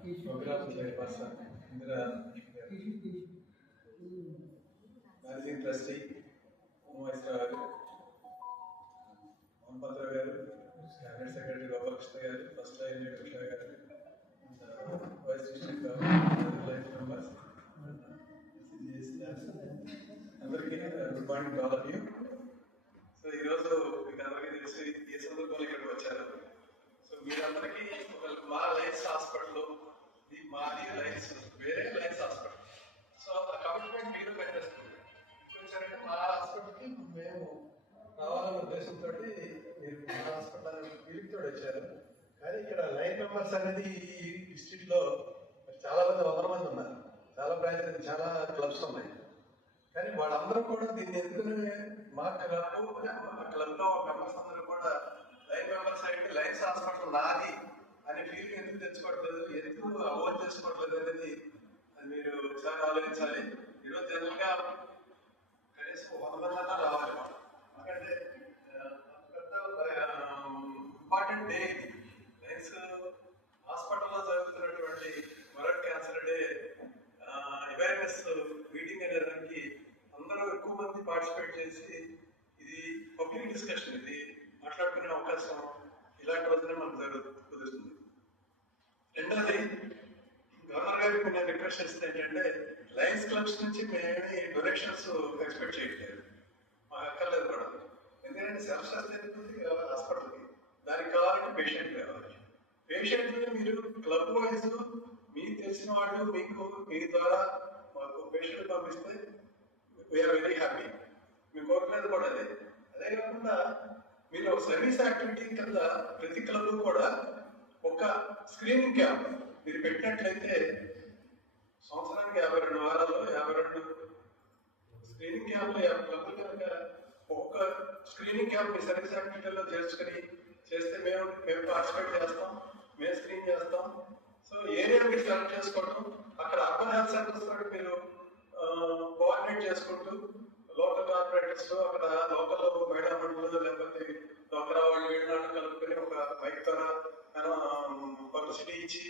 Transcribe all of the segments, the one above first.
Programme chairperson Indira managing trustee Umashwara గారు, మోహన్పత్రావు గారు, cabinet secretary Gopalakrishna గారు, ఫస్ట్ లైన్ కృష్ణ గారు, వైస్ డిస్ట్రిక్ట్ లైన్ మెంబర్స్, అందరికీ good morning to all of you. So ఈరోజు మీకు అందరికీ తెలిసి ఏ సందర్భంలో ఇక్కడికి వచ్చారు. సో మీరందరికీ మా లైన్స్ హాస్పిటల్, మాది లైన్స్ వేరే లైన్స్ హాస్పిటల్. సో ఆ కమిట్మెంట్ మీరు పెట్టేస్తుంది. వచ్చారంటే మా హాస్పిటల్కి మేము రావాలనే ఉద్దేశంతో మీరు మా హాస్పిటల్ అనే పిలుపుతో వచ్చారు. కానీ ఇక్కడ లైన్ మెంబర్స్ అనేది ఈ డిస్ట్రిక్ట్ లో చాలా మంది 100 మంది ఉన్నారు. చాలా బ్రాంచెస్, చాలా క్లబ్స్ ఉన్నాయి. కానీ వాళ్ళందరూ కూడా దీన్ని ఎందుకుని మా క్లబ్ లో మెంబర్స్ అందరూ కూడా లైన్ మెంబర్స్ అయితే లైన్స్ హాస్పిటల్ నాది అనే ఫీలింగ్ ఎందుకు తెచ్చుకోవట్లేదు, ఎందుకు అవాయిడ్ చేసుకోవట్లేదు అనేది మీరు ఒకసారి ఆలోచించాలి. ఈరోజు జనరల్ గా కనీసం 100 మంది అన్నా రావాలి. ఎందుకంటే పెద్ద ఇంపార్టెంట్ డే లైన్స్ హాస్పిటల్లో జరుగుతున్నటువంటి world cancer day awareness meeting అనే దానికి అందరూ ఎక్కువ మంది పార్టిసిపేట్ చేసి ఇది పబ్లిక్ డిస్కషన్, ఇది మాట్లాడుకునే అవకాశం ఇలాంటి రోజునే మనకు కుదురుతుంది. రెండోది, గవర్నర్ గారికి నేను రిక్వెస్ట్ చేస్తుంది ఏంటంటే లయన్స్ క్లబ్స్ నుంచి మేమేమి డొనేషన్స్ ఎక్స్పెక్ట్ చేయట్లేదు, మాకు అక్కర్లేదు కూడా. ఎందుకంటే సెల్ఫ్ సస్టైన్ కావాలి హాస్పిటల్కి, దానికి కావాలంటే పేషెంట్ కావాలి. పేషెంట్ని మీరు క్లబ్ వైజ్ మీకు తెలిసిన వాళ్ళు మీ ద్వారా మాకు పేషెంట్ పంపిస్తే వీఆర్ వెరీ హ్యాపీ. మీ కోరుకునేది కూడా అదే. అదే కాకుండా మీరు ఒక సర్వీస్ యాక్టివిటీ కింద ప్రతి క్లబ్ కూడా ఒక స్క్రీనింగ్ క్యాంప్ మీరు పెట్టినట్లయితే సంవత్సరానికి 52 వారాల్లో 52 స్క్రీనింగ్ క్యాంప్లు 50 క్లబ్లు కనుక ఒక్క స్క్రీనింగ్ క్యాంప్ మీ సర్వీస్ యాక్టివిటీలో చేర్చుకొని చేస్తే మేము పార్టిసిపేట్ చేస్తాం, మేము స్క్రీన్ చేస్తాం. సో ఏరియా మీరు సెలెక్ట్ చేసుకోవడం, అక్కడ అర్బన్ హెల్త్ సెంటర్స్ తోటి మీరు కోఆర్డినేట్ చేసుకుంటూ లోకల్ కార్పొరేటర్స్ అక్కడ లోకల్ మహిళా మండలు లేకపోతే డోక్రా వాళ్ళు వీళ్ళని కలుపుకొని ఒక మైక్ ద్వారా పబ్లిసిటీ ఇచ్చి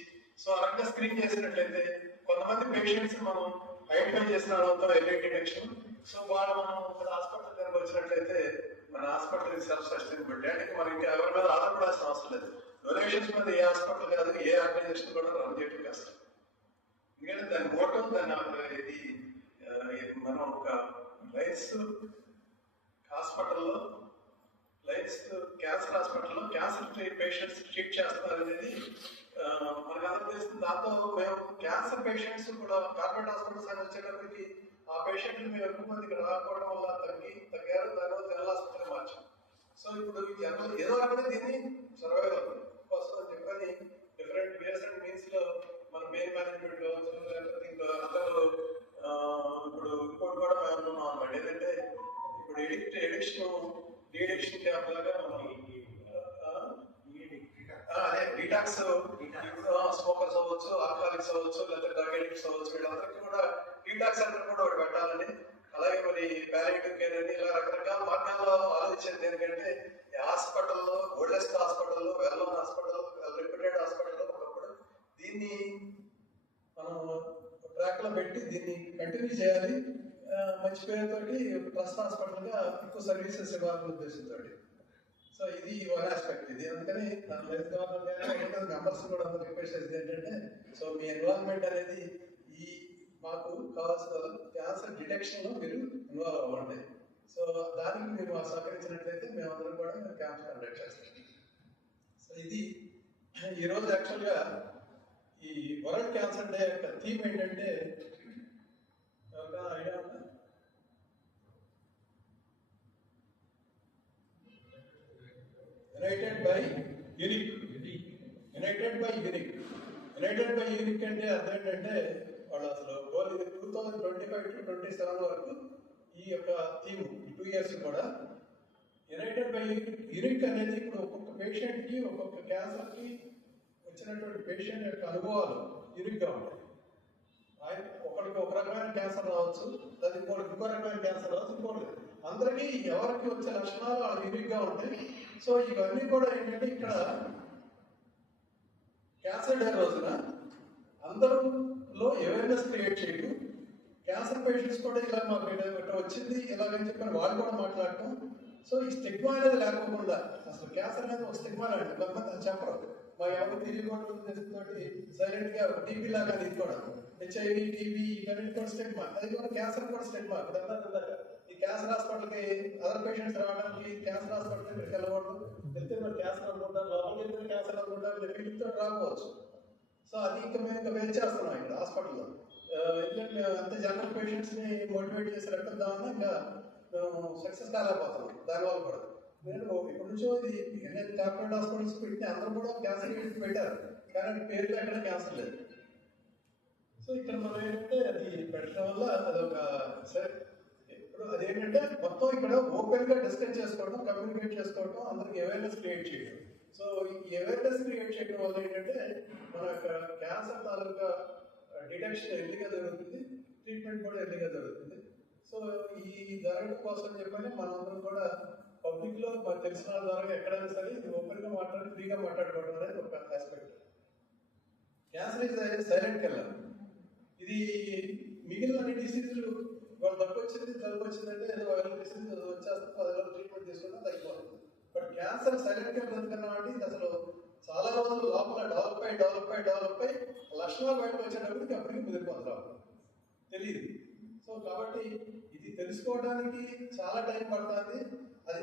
సో ఆ రకంగా స్క్రీన్ చేసినట్లయితే కొంతమంది పేషెంట్స్ మనం ఐడెంటిఫై చేసిన వాళ్ళతో ఎర్లీ డిటెక్షన్. సో వాళ్ళు మనం ఒక హాస్పిటల్ కనుక వచ్చినట్లయితే మన హాస్పిటల్ సెల్ఫ్ సస్టైనబిలిటీ అంటే మనం ఇంకా ఎవరి మీద ఆధారపడాల్సిన అవసరం లేదు. డొనేషన్స్ మీద ఏ హాస్పిటల్ కాదు, ఏ ఆర్గనైజేషన్ కూడా రన్ చేయడం కష్టం. ఎందుకంటే దాని మోటో దాని ఇది మనం ఒక లైన్స్ హాస్పిటల్లో లైన్స్ క్యాన్సర్ హాస్పిటల్లో క్యాన్సర్ పేషెంట్స్ ట్రీట్ చేస్తున్నారు అనేది మనకు అందరూ తెలుస్తుంది. దాంతో మేము క్యాన్సర్ పేషెంట్స్ కూడా కార్పొరేట్ హాస్పిటల్స్ అని వచ్చేటప్పటికి ఆ పేషెంట్లు మేము ఎక్కువ మంది ఇక్కడ రాకపోవడం వల్ల తగ్గారు. దానివల్ల జనరల్ హాస్పిటల్ మార్చాం. సో ఇప్పుడు ఏదో రకంగా దీన్ని సర్వైవల్ కోసం అని చెప్పని డిఫరెంట్ వేస్ అండ్ మీన్స్ లో మన మెయిన్ మేనేజ్మెంట్ కావచ్చు, లేకపోతే ఇంకా అందరూ ఇప్పుడు ఇంకోటి కూడా మేము అనుకున్నాం అనమాట. ఏంటంటే ఇప్పుడు డిఎడిక్షన్ క్యాంప్ లాగా అదే డీటాక్స్, స్మోకర్స్ అవ్వచ్చు, ఆల్కహాలిక్స్ అవ్వచ్చు, లేకపోతే డ్రగ్ అడిక్ట్స్ అవ్వచ్చు, వీళ్ళందరికీ కూడా డీటాక్స్ సెంటర్ కూడా ఒకటి పెట్టాలని, అలాగే మరి ప్యాలియేటివ్ కేర్ అని ఇలా రకరకాల మార్గాల్లో ఆలోచించేది. ఎందుకంటే హాస్పిటల్లో ఓల్డెస్ట్ హాస్పిటల్లో వెల్లోన్ హాస్పిటల్ రిప్యూటెడ్ హాస్పిటల్లో ఒకప్పుడు దీన్ని మనం ట్రాక్ లో పెట్టి దీన్ని కంటిన్యూ చేయాలి. మంచి పేరుతోటి ట్రస్ట్ హాస్పిటల్ గా ఎక్కువ సర్వీసెస్ ఇవ్వాలనే ఉద్దేశంతో. సో ఇది వన్ ఆస్పెక్ట్ ఇది. అందుకని లైఫ్ గవర్నమెంట్ మెంబర్స్ కూడా అందరూ రిక్వెస్ట్ చేసేది ఏంటంటే సో మీ ఇన్వాల్వ్మెంట్ అనేది ఈ మాకు కావాల్సిన క్యాన్సర్ డిటెక్షన్ లో మీరు ఇన్వాల్వ్ అవ్వండి. సో దానికి మీరు సహకరించినట్లయితే మేమందరం కూడా క్యాంప్స్ కండక్ట్ చేస్తాం. సో ఇది ఈరోజు యాక్చువల్గా ఈ వరల్డ్ క్యాన్సర్ డే యొక్క థీమ్ ఏంటంటే ఐడియా ఉందా? United by unique. United by unique. United by unique అంటే అర్థం ఏంటంటే వాళ్ళు అసలు గోల్ ఇది 2025 to 27 వరకు ఈ యొక్క థీమ్ 2 years కూడా యునైటెడ్ బై యూనిక్ అనేది ఇప్పుడు ఒక్కొక్క పేషెంట్ కి ఒక్కొక్క క్యాన్సర్ కి వచ్చినటువంటి పేషెంట్ యొక్క అనుభవాలు యూనిక్ గా ఉంటాయి. ఒకరికి ఒక రకమైన క్యాన్సర్ రావచ్చు, లేదా ఇంకోటి ఇంకో రకమైన క్యాన్సర్ రావచ్చు, ఇంకోటి అందరికీ ఎవరికి వచ్చే లక్షణాలు అవి యూనిక్ గా ఉంటాయి. సో ఇవన్నీ కూడా ఏంటంటే ఇక్కడ క్యాన్సర్ డే రోజున అందరిలో అవేర్నెస్ క్రియేట్ చేయడం, క్యాన్సర్ పేషెంట్స్ కూడా ఇలా మాకు ఇట్లా వచ్చింది ఇలాగని చెప్పని వాళ్ళు కూడా మాట్లాడటం. సో ఈ స్టిగ్మా అనేది లేకపోకుండా, అసలు క్యాన్సర్ అనేది ఒక స్టిగ్మా లాంటి కొంతమంది అది చెప్పరు, మా ఎవరు తెలియకుండా సైలెంట్ గా టీబీ లాగా తీసుకోవడం, హెచ్ఐవి టీబీ ఇవన్నీ కూడా స్టిగ్మా, అది కూడా క్యాన్సర్ కూడా స్టిగ్మా. ఇప్పుడు ఈ క్యాన్సర్ హాస్పిటల్కి అదర్ పేషెంట్స్ రావడానికి క్యాన్సర్ హాస్పిటల్కి ఇక్కడికి వెళ్ళకూడదు, వెళ్తే మరి క్యాన్సర్ అనుకుంటారు, లోపలికి వెళ్తే క్యాన్సర్ అనుకుంటారు, ఫీలింగ్తో రాకపోవచ్చు. సో అది ఇంకా మేము ఇంకా వెయిట్ చేస్తున్నాం ఇక్కడ హాస్పిటల్లో. ఎందుకంటే అంత జనరల్ పేషెంట్స్ని మోటివేట్ చేసి రక్కిద్దామని ఇంకా మేము సక్సెస్ కాలేకపోతున్నాం దానివల్ల కూడా. నేను ఇప్పటి నుంచో ఇది కార్పొరేట్ హాస్పిటల్స్ పెట్టి అందరూ కూడా క్యాన్సర్ క్లినిక్ పెట్టారు, కానీ పేరులో ఎక్కడ క్యాన్సర్ లేదు. సో ఇక్కడ మనం ఏంటంటే అది పెట్టడం వల్ల అదొక సరే, ఇప్పుడు అదేంటంటే మొత్తం ఇక్కడ ఓపెన్గా డిస్కస్ చేసుకోవడం, కమ్యూనికేట్ చేసుకోవడం, అందరికి అవేర్నెస్ క్రియేట్ చేయడం. సో ఈ అవేర్నెస్ క్రియేట్ చేయడం వల్ల ఏంటంటే మన క్యాన్సర్ తాలూకా డిటెక్షన్ ఎర్లీగా జరుగుతుంది, ట్రీట్మెంట్ కూడా ఎర్లీగా జరుగుతుంది. సో ఈ జరగడం కోసం చెప్పని మనందరం కూడా పబ్లిక్లో మనకు తెలిసిన వాళ్ళ ద్వారా ఎక్కడైనా సరే ఇది ఓపెన్గా మాట్లాడి ఫ్రీగా మాట్లాడుకోవడం అనేది ఒక aspect. Cancer is silent killer. ఇది మిగిలిన అన్ని డిసీజులు వాళ్ళు తప్పు వచ్చింది జలుబు వచ్చిందంటే ఏదో వైరల్ డిసీజ్ వచ్చేస్తే 10 రోజులు ట్రీట్మెంట్ తీసుకుంటే తగ్గిపోతుంది. బట్ క్యాన్సర్ సైలెంట్ కిల్లర్ ఎందుకన్నా అంటే ఇది అసలు చాలా రోజులు లోపల డెవలప్ అయి లక్షణాలు బయటకు వచ్చేటప్పటికి అప్పటికి ముదిరిపోతారు, తెలియదు. సో కాబట్టి ఇది తెలుసుకోవడానికి చాలా టైం పడుతుంది. అది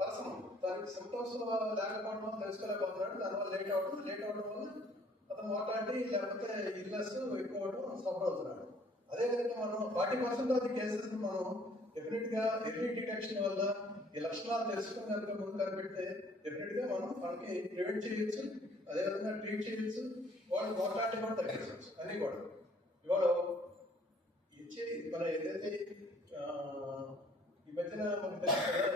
పర్సన్ దానికి సిమ్టమ్స్ లేకపోవడం వల్ల తెలుసుకోలేకపోతున్నాడు, దానివల్ల లేట్ అవడం వల్ల అతను మోటాలిటీ లేకపోతే ఇల్నెస్ ఎక్కువ అవడం సఫర్ అవుతున్నాడు. అదేవిధంగా మనం 40% ఆఫ్ ది కేసెస్ మనం డెఫినెట్గా ఎర్లీ డిటెక్షన్ వల్ల ఈ లక్షణాలు తెలుసుకుని కనుక ముందు కనిపెడితే డెఫినెట్గా మనం మనకి ప్రివెంట్ చేయొచ్చు, అదేవిధంగా ట్రీట్ చేయొచ్చు, వాళ్ళు మోటాలిటీ కూడా తగ్గించవచ్చు అన్నీ కూడా. ఇవాళ ఇచ్చే మన ఏదైతే ఈ మధ్యన మనకు తెలుసు కదా